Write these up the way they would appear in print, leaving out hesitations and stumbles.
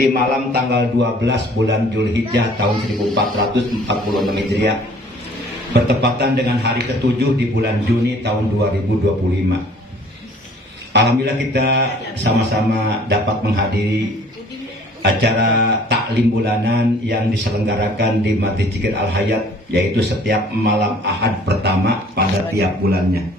di malam tanggal 12 bulan Zulhijjah tahun 1446 Hijriah, bertepatan dengan hari ke-7 di bulan Juni tahun 2025. Alhamdulillah kita sama-sama dapat menghadiri acara taklim bulanan yang diselenggarakan di Masjid Zikir Al-Hayat, yaitu setiap malam Ahad pertama pada tiap bulannya.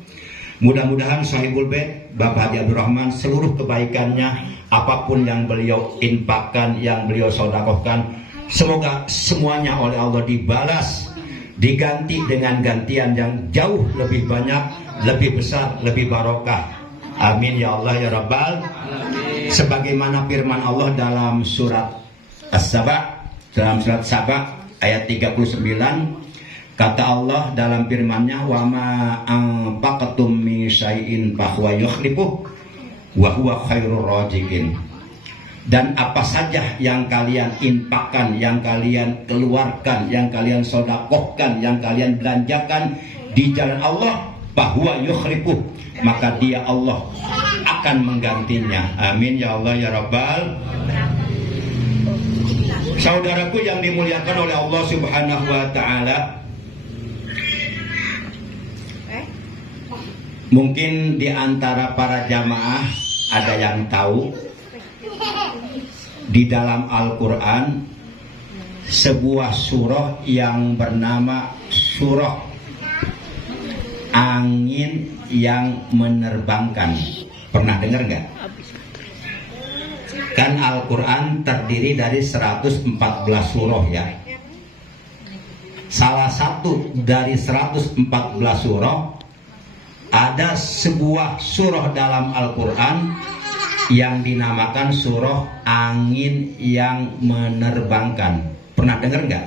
Mudah-mudahan Sahibul Bait Bapak Haji Abdul Rahman seluruh kebaikannya, apapun yang beliau infakkan, yang beliau sedekahkan, semoga semuanya oleh Allah dibalas, diganti dengan gantian yang jauh lebih banyak, lebih besar, lebih barokah. Amin ya Allah ya Rabbal. Sebagaimana firman Allah dalam surat As-Saba, dalam surat Saba ayat 39, kata Allah dalam firman-Nya, wa ma anfaqtum min syai'in fahuwa yukhlifuh wa huwa khairur raziqin. Dan apa saja yang kalian infakkan, yang kalian keluarkan, yang kalian sedekahkan, yang kalian belanjakan di jalan Allah, bahwa yukhlifuh, maka Dia Allah akan menggantinya. Amin ya Allah ya Rabbal. Saudaraku yang dimuliakan oleh Allah Subhanahu wa taala, mungkin di antara para jamaah ada yang tahu di dalam Al-Quran sebuah surah yang bernama surah angin yang menerbangkan. Pernah dengar nggak? Kan Al-Quran terdiri dari 114 surah ya. Salah satu dari 114 surah, ada sebuah surah dalam Al-Quran yang dinamakan surah angin yang menerbangkan. Pernah dengar nggak?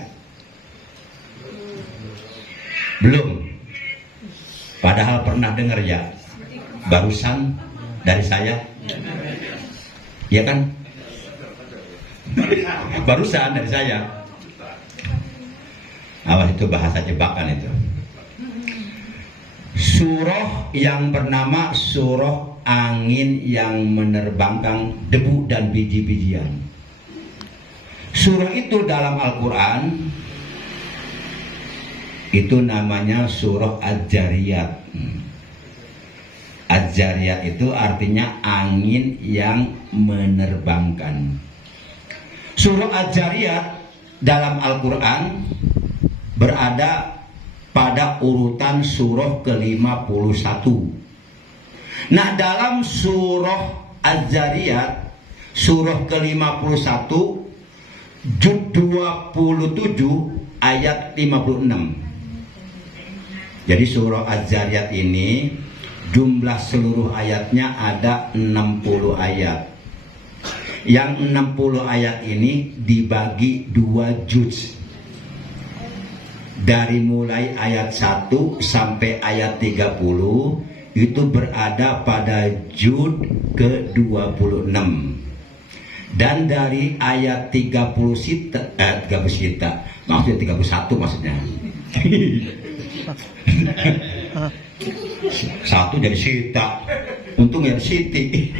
Belum. Padahal pernah dengar ya. Barusan dari saya. Ya kan? Barusan dari saya. Awas, itu bahasa jebakan itu. Surah yang bernama surah angin yang menerbangkan debu dan biji-bijian. Surah itu dalam Al-Quran itu namanya surah Az-Zariyat. Az-Zariyat itu artinya angin yang menerbangkan. Surah Az-Zariyat dalam Al-Quran berada pada urutan surah ke-51. Nah, dalam surah Az-Zariyat surah ke-51 juz 27 ayat 56. Jadi surah Az-Zariyat ini jumlah seluruh ayatnya ada 60 ayat. Yang 60 ayat ini dibagi 2 juz. Dari mulai ayat 1 sampai ayat 30 itu berada pada juz ke-26. Dan dari ayat 30 maksudnya 31 maksudnya. Satu jadi sita, untung ya siti.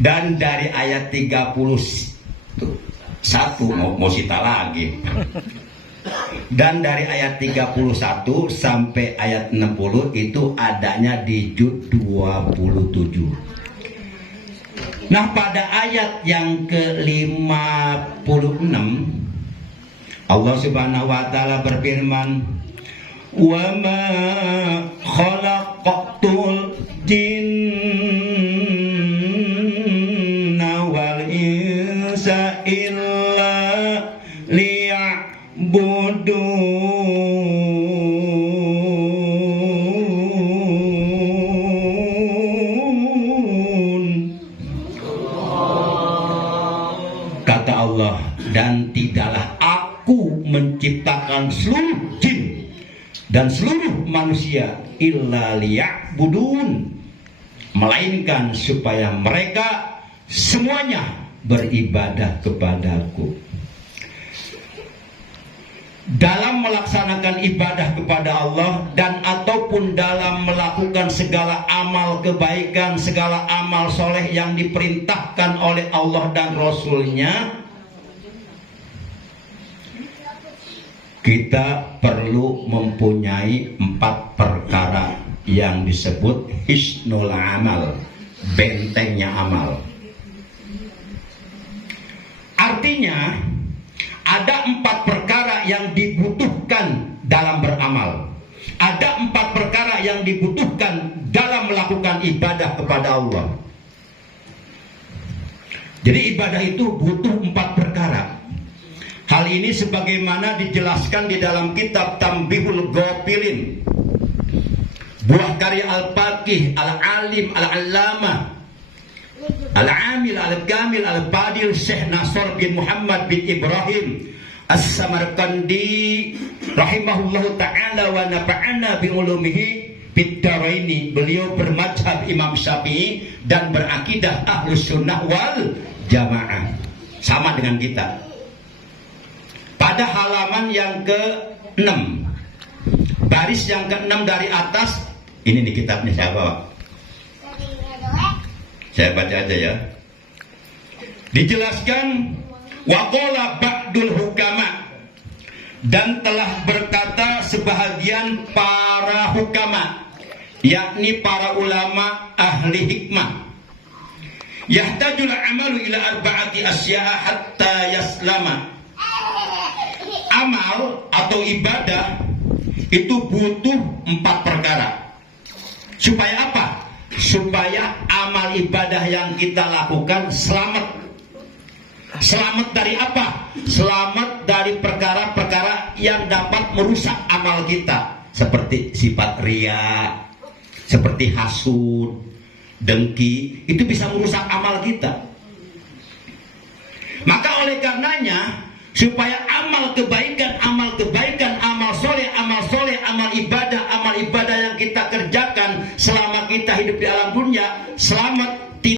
Dan dari ayat 31 mau sita lagi. Dan dari ayat 31 sampai ayat 60 itu adanya di juz 27. Nah, pada ayat yang ke-56 Allah Subhanahu wa taala berfirman, wa ma khalaqtul jinna wal insa illa liya'budun. Kata Allah, dan tidaklah aku menciptakan seluruh jin dan seluruh manusia illa liya'budun, melainkan supaya mereka semuanya beribadah kepadaku. dalam melaksanakan ibadah kepada Allah dan ataupun dalam melakukan segala amal kebaikan, segala amal soleh yang diperintahkan oleh Allah dan Rasulnya, kita perlu mempunyai 4 perkara yang disebut hisnul amal, bentengnya amal. Artinya ada 4 perkara yang dibutuhkan dalam beramal. Ada 4 perkara yang dibutuhkan dalam melakukan ibadah kepada Allah. Jadi ibadah itu butuh 4 perkara. Hal ini sebagaimana dijelaskan di dalam kitab Tambihul Ghafilin, buah karya Al-Faqih, Al-Alim, Al-Allamah, Al-Amil, Al-Kamil, Al-Fadil Syekh Nasr bin Muhammad bin Ibrahim As-Samarqandi rahimahullahu ta'ala wa nafa'ana bi ulumihi bid-daraini. Beliau bermadzhab Imam Syafi'i dan berakidah Ahlus Sunnah wal Jamaah, sama dengan kita. Pada halaman yang ke-6, baris yang ke-6 dari atas, ini nih kitabnya saya bawa. Saya baca aja ya. Dijelaskan waqala ba'dul hukama, dan telah berkata sebahagian para hukama, yakni para ulama ahli hikmah, yahtajul amalu ila arba'ati asya'a hatta yaslama. Amal atau ibadah itu butuh 4 perkara. Supaya apa? Supaya amal ibadah yang kita lakukan selamat. Selamat dari apa? Selamat dari perkara-perkara yang dapat merusak amal kita, seperti sifat riya, seperti hasud, dengki. Itu bisa merusak amal kita. Maka oleh karenanya, supaya amal kebaikan, amal soleh, amal ibadah yang kita kerjakan selama kita hidup di alam